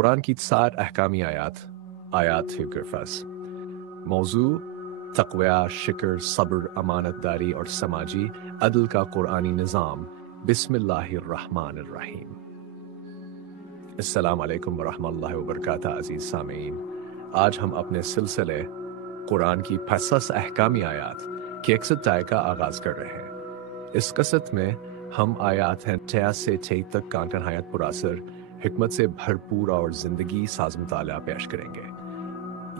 कुरान की 4 अहकामी आयात हिकरफस मौजू तक़वा, शिक्र, सब्र, अमानतदारी और समाजी अदल का कुरानी निज़ाम। बिस्मिल्लाहिर्रहमानिर्रहीम। अस्सलाम वालेकुम वरहमतुल्लाहि वबरकातुहू। अज़ीज़ सामीन, आज हम अपने सिलसिले कुरान की 5 अहकामी आयात के 61 का आगाज़ कर रहे हैं। इस कसरत में हम आयात हैं 63 से 63 तक कान नहायत पुरासर, हिकमत से भरपूर और ज़िंदगी साज मुताला पेश करेंगे।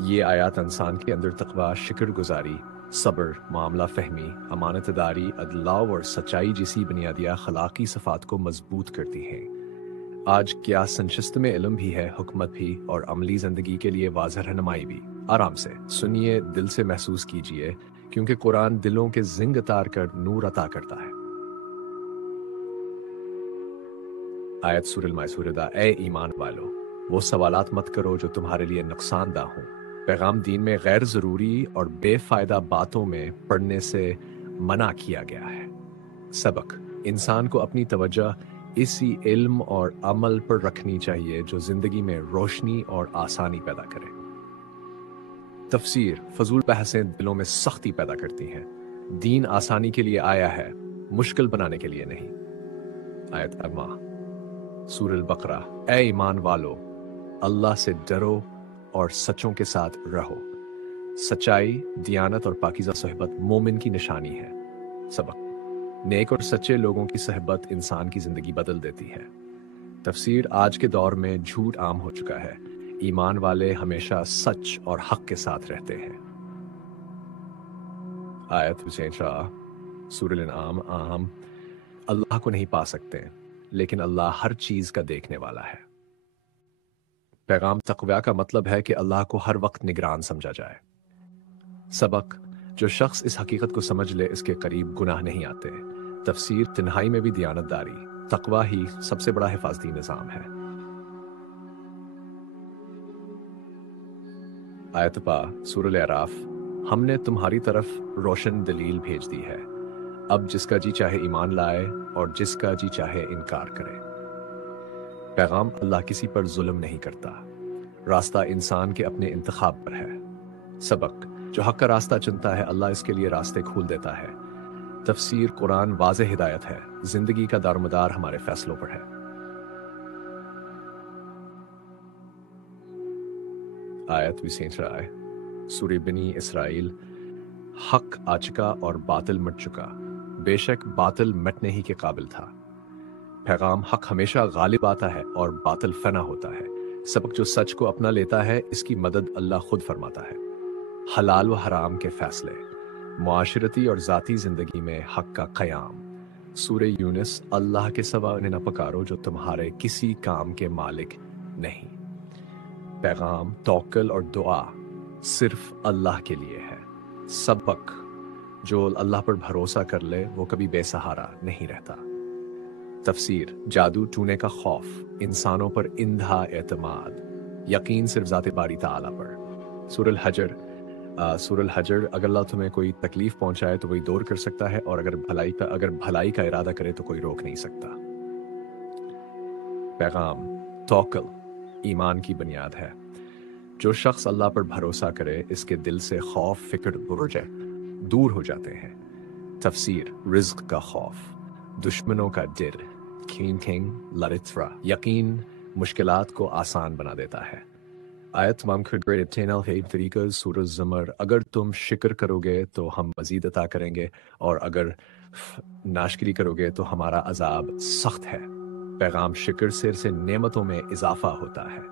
ये आयात इंसान के अंदर तक़वा, शुक्र गुजारी, सब्र, मामला फ़हमी, अमानतदारी, अदलाव और सच्चाई जैसी बुनियादी अखलाकी सिफ़ात को मजबूत करती हैं। आज क्या संशिस्त में इल्म भी है, हुकमत भी और अमली ज़िंदगी के लिए वाज़ह रहनुमाई भी। आराम से सुनिए, दिल से महसूस कीजिए, क्योंकि कुरान दिलों के ज़िंग तार कर नूर अता करता है। आयत सूरह मायसूरदा। ए ईमान वालो, वो सवालात मत करो जो तुम्हारे लिए नुकसानदा हों। पैगाम दीन में गैर ज़रूरी और बेफ़ायदा बातों में पढ़ने से मना किया गया है। सबक: इंसान को अपनी तवज्जो इसी इल्म और अमल पर रखनी चाहिए जो ज़िंदगी में रोशनी और आसानी पैदा करे। तफसीर: फजूल बहसें दिलों में सख्ती पैदा करती हैं। दीन आसानी के लिए आया है, मुश्किल बनाने के लिए नहीं। आयत अरमा सूरह बकरा। ए ईमान वालो, अल्लाह से डरो और सच्चों के साथ रहो। सच्चाई, दियानत और पाकीज़ा सोहबत मोमिन की निशानी है। सबक: नेक और सच्चे लोगों की सोहबत इंसान की जिंदगी बदल देती है। तफसीर: आज के दौर में झूठ आम हो चुका है, ईमान वाले हमेशा सच और हक के साथ रहते हैं। आयत सूरह अनआम। अल्लाह को नहीं पा सकते, लेकिन अल्लाह हर चीज का देखने वाला है। पैगाम तक़वा का मतलब है कि अल्लाह को हर वक्त निगरान समझा जाए। सबक: जो शख्स इस हकीकत को समझ ले, इसके करीब गुनाह नहीं आते। तफसीर: तन्हाई में भी दियानतदारी, तक़वा ही सबसे बड़ा हिफाजती निज़ाम है। आयत पा सूरह अराफ। हमने तुम्हारी तरफ रोशन दलील भेज दी है, अब जिसका जी चाहे ईमान लाए और जिसका जी चाहे इनकार करे। पैगाम: अल्लाह किसी पर जुल्म नहीं करता, रास्ता इंसान के अपने इंतखाब पर है। सबक: जो हक का रास्ता चुनता है, अल्लाह इसके लिए रास्ते खोल देता है। तफसीर: कुरान वाज़ेह हिदायत है, जिंदगी का दारोमदार हमारे फैसलों पर है। आयत विसेंचराय सूरह बनी इसराइल। हक आ चुका और बातिल मिट चुका, बेशक बातिल मिटने ही के काबिल था। पैगाम: हक हमेशा गालिब आता है और बातिल फना होता है। सबक: जो सच को अपना लेता है, इसकी मदद अल्लाह खुद फरमाता है। हलाल व हराम के फैसले, मुआशरती और ज़ाती ज़िंदगी में हक का क़याम। सूरह यूनुस। अल्लाह के सिवा उन्हें न पुकारो जो तुम्हारे किसी काम के मालिक नहीं। पैगाम: तवक्कुल और दुआ सिर्फ अल्लाह के लिए है। सबक: जो अल्लाह पर भरोसा कर ले, वो कभी बेसहारा नहीं रहता। तफसीर: जादू टूने का खौफ, इंसानों पर इंधा एतमाद, यकीन सिर्फ ज़ाते बारी ताला पर। सूरह हजर। अगर अल्लाह तुम्हें कोई तकलीफ पहुंचाए तो वही दूर कर सकता है, और अगर भलाई का इरादा करे तो कोई रोक नहीं सकता। पैगाम: तवक्कुल ईमान की बुनियाद है। जो शख्स अल्लाह पर भरोसा करे, इसके दिल से खौफ, फिक्र दूर हो जाते हैं। तफसीर: रिज्क का खौफ, दुश्मनों का डिर, किंग लरित्रा, यकीन मुश्किलात को आसान बना देता है। आयत तमाम तरीक़ा सूरह ज़मर। अगर तुम शिक्र करोगे तो हम मज़ीद अता करेंगे, और अगर नाशकरी करोगे तो हमारा अजाब सख्त है। पैगाम: शिक्र से नेमतों में इजाफा होता है।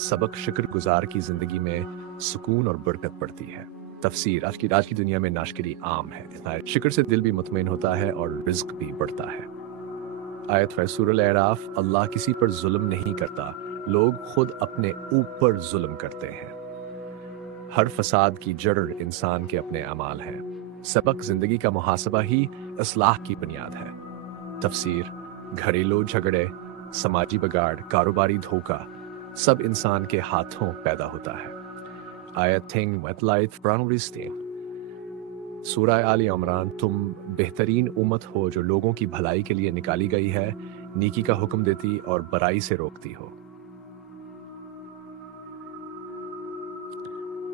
सबक: शुक्र गुजार की ज़िंदगी में सुकून और बरकत पड़ती है। तफसीर: आज की दुनिया में नाशकरी आम है, शुक्र से दिल भी मुतमईन होता है और रिज्क भी बढ़ता है। आयत सूरह अराफ। अल्लाह किसी पर जुल्म नहीं करता, लोग खुद अपने ऊपर जुल्म करते हैं। हर फसाद की जड़ इंसान के अपने अमाल हैं। सबक: जिंदगी का मुहासबा ही इस्लाह की बुनियाद है। तफसीर: घरेलू झगड़े, समाजी बगाड़, कारोबारी धोखा सब इंसान के हाथों पैदा होता है। आयत सूरह आली इमरान। तुम बेहतरीन उम्मत हो जो लोगों की भलाई के लिए निकाली गई है, नेकी का हुक्म देती और बुराई से रोकती हो।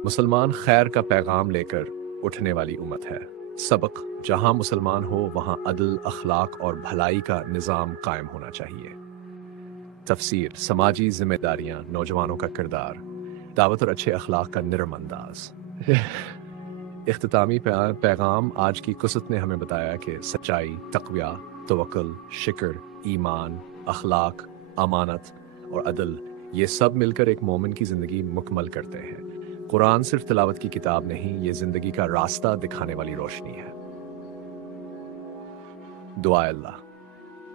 مسلمان خیر کا پیغام لے کر اٹھنے والی امت ہے۔ سبق: جہاں مسلمان ہو وہاں عدل، اخلاق اور بھلائی کا نظام قائم ہونا چاہیے۔ تفسیر: سماجی ذمہ داریاں، نوجوانوں کا کردار، دعوت اور اچھے اخلاق کا نرم انداز۔ اختتامی پیغام: آج کی قصت نے ہمیں بتایا کہ سچائی، تقویٰ، توکل، شکر، ایمان، اخلاق، امانت اور عدل، یہ سب مل کر ایک مومن کی زندگی مکمل کرتے ہیں۔ قرآن صرف تلاوت کی کتاب نہیں، یہ زندگی کا راستہ دکھانے والی روشنی ہے۔ دعائے اللہ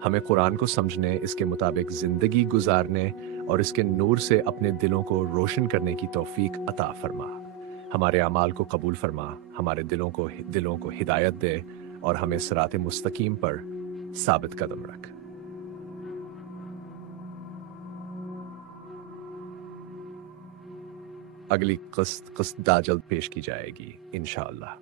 ہمیں قرآن کو سمجھنے، اس کے مطابق زندگی گزارنے اور اس کے نور سے اپنے دلوں کو روشن کرنے کی توفیق عطا فرما۔ ہمارے اعمال کو قبول فرما، ہمارے دلوں کو ہدایت دے اور ہمیں صراط مستقیم پر ثابت قدم رکھ۔ اگلی قسط جلد پیش کی جائے گی انشاءاللہ۔